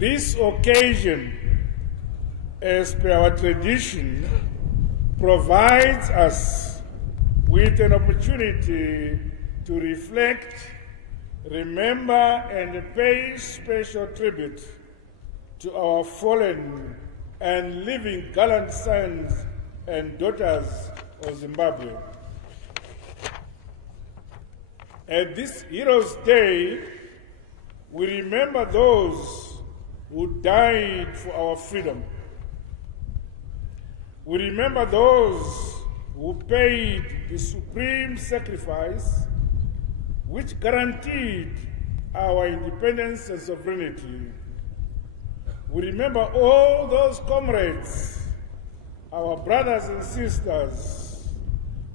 This occasion, as per our tradition, provides us with an opportunity to reflect, remember, and pay special tribute to our fallen and living gallant sons and daughters of Zimbabwe. At this Heroes Day, we remember those who died for our freedom. We remember those who paid the supreme sacrifice which guaranteed our independence and sovereignty. We remember all those comrades, our brothers and sisters,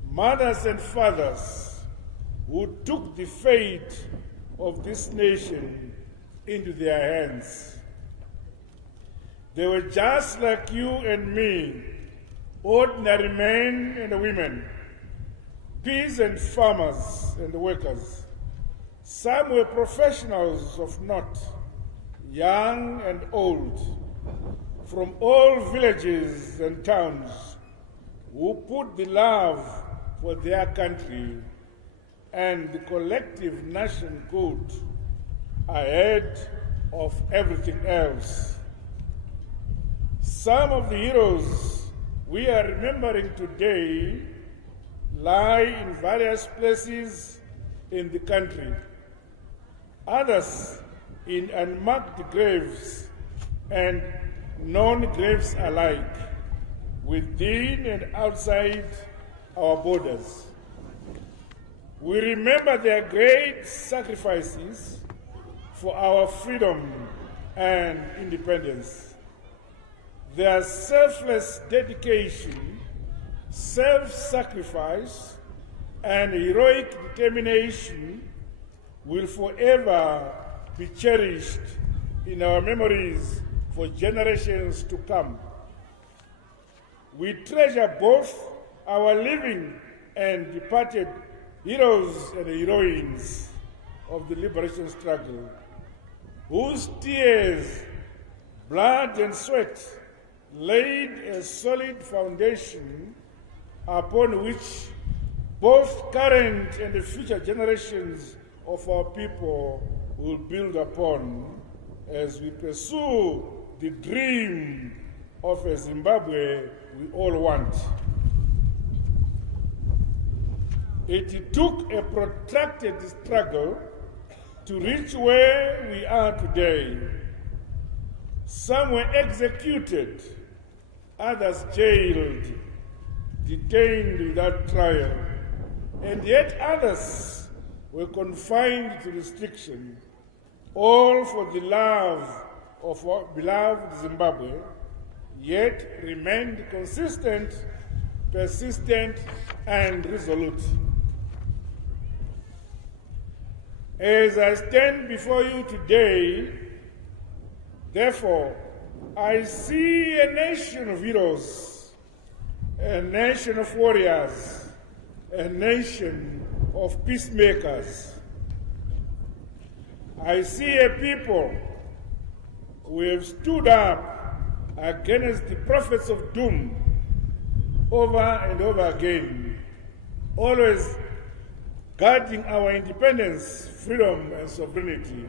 mothers and fathers, who took the fate of this nation into their hands. They were just like you and me, ordinary men and women, peasant farmers and workers. Some were professionals of note, young and old, from all villages and towns, who put the love for their country and the collective national good ahead of everything else. Some of the heroes we are remembering today lie in various places in the country, others in unmarked graves and non-graves alike, within and outside our borders. We remember their great sacrifices for our freedom and independence. Their selfless dedication, self-sacrifice, and heroic determination will forever be cherished in our memories for generations to come. We treasure both our living and departed heroes and heroines of the liberation struggle, whose tears, blood, and sweat laid a solid foundation upon which both current and the future generations of our people will build upon as we pursue the dream of a Zimbabwe we all want. It took a protracted struggle to reach where we are today. Some were executed, others jailed, detained without trial, and yet others were confined to restriction, all for the love of our beloved Zimbabwe, yet remained consistent, persistent, and resolute. As I stand before you today, therefore, I see a nation of heroes, a nation of warriors, a nation of peacemakers. I see a people who have stood up against the prophets of doom over and over again, always guarding our independence, freedom, and sovereignty.